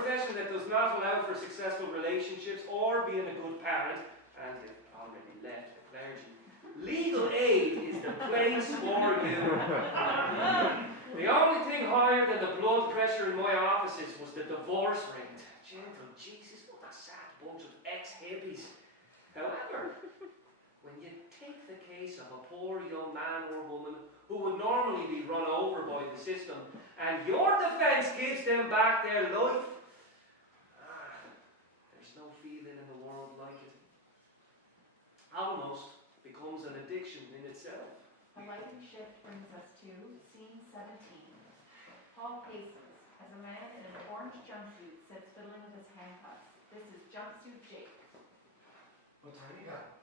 profession that does not allow for successful relationships or being a good parent, and you've already left the clergy, legal aid is the place for you. The only thing higher than the blood pressure in my offices was the divorce rate. Gentle Jesus, what a sad bunch of ex-hippies. However, when you take the case of a poor young man or woman who would normally be run over by the system, and your defense gives them back their life, there's no feeling in the world like it. Almost becomes an addiction in itself. A lighting shift brings us to scene 17. Paul paces as a man in an orange jumpsuit sits fiddling with his handcuffs. This is Jumpsuit Jake. What time you got?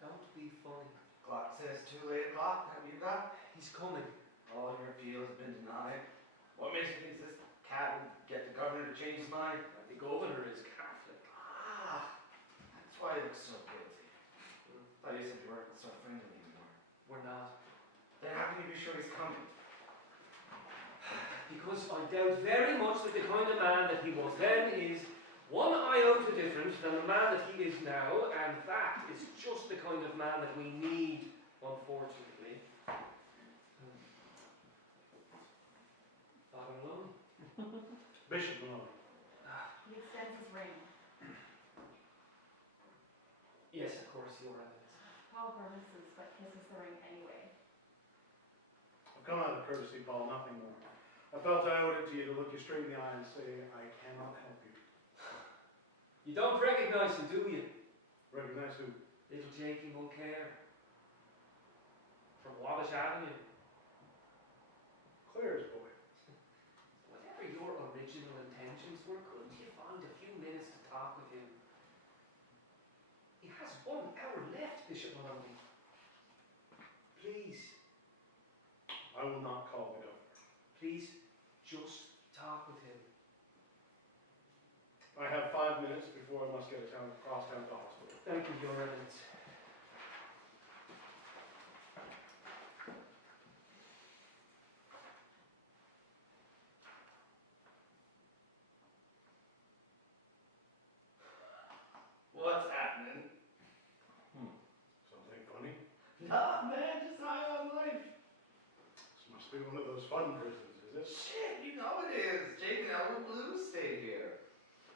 Don't be funny. Clock says 2 o'clock. Have you got? He's coming. All your appeal has been denied. What makes you think this cat will get the governor to change his mind? The governor is Catholic. Ah, that's why he looks so guilty. Thought you said you weren't so friendly anymore. We're not. Then how can you be sure he's coming? Because I doubt very much that the kind of man that he was then is one iota different than the man that he is now, and that is just the kind of man that we need, unfortunately. Bottom line. Bishop Malone. He extends his ring. Yes, of course, your evidence. Paul grimaces but kisses the ring anyway. I've come out of courtesy, Paul, nothing more. I felt I owed it to you to look you straight in the eye and say, I cannot help you. You don't recognize him, do you? Recognize who? Little Jakey Mulcair. From Wabash Avenue. Claire's boy. Whatever your original intentions were, couldn't you find a few minutes to talk with him? He has 1 hour left, Bishop Maloney. Please. I will not call the governor. Please, just talk with him. I have 5 minutes before I must get across town to the hospital. Thank you, your evidence. What's happening? Something funny? Nah, man, just high on life. This must be one of those fun prisons, is it? Shit, you know it is. Jake and Elwood Blues stay here.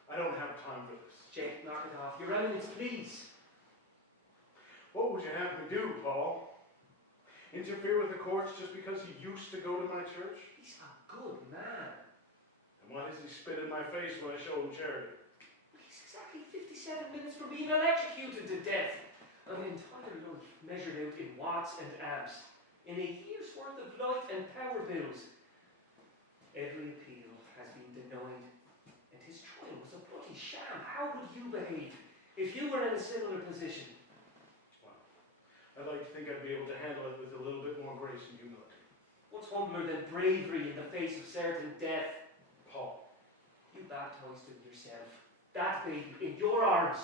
I don't have time for this. Jake, knock it off. Your eminence, please. What would you have me do, Paul? Interfere with the courts just because he used to go to my church? He's a good man. And why does he spit in my face when I show him charity? He's exactly 57 minutes from being electrocuted to death. An entire life measured out in watts and amps. In a year's worth of light and power bills. Every appeal has been denied. And his trial was a bloody sham. How would you behave if you were in a similar position? Well, I'd like to think I'd be able to handle it with a little bit more grace and humility. What's humbler than bravery in the face of certain death? Paul. You baptized him yourself. That baby in your arms.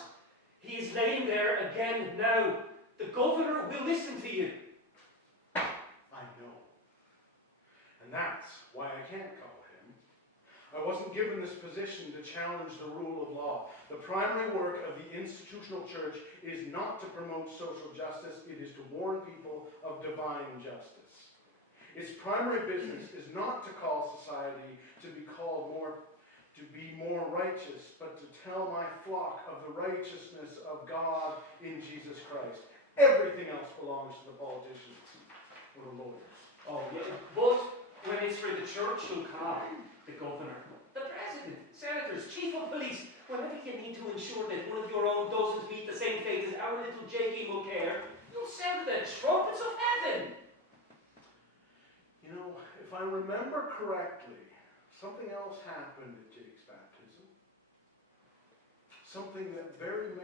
He is laying there again now. The governor will listen to you. I know. And that's why I can't call him. I wasn't given this position to challenge the rule of law. The primary work of the institutional church is not to promote social justice, it is to warn people of divine justice. Its primary business is not to call society to be more righteous, but to tell my flock of the righteousness of God in Jesus Christ. Everything else belongs to the politicians or the lawyers. Oh, yeah. But when it's for the church, you'll call the governor, the president, senators, chief of police, whenever you need to ensure that one of your own doesn't meet the same fate as our little Jakey Mulcair, you'll sound the trumpets of heaven. You know, if I remember correctly, something else happened at Jake's baptism. Something that very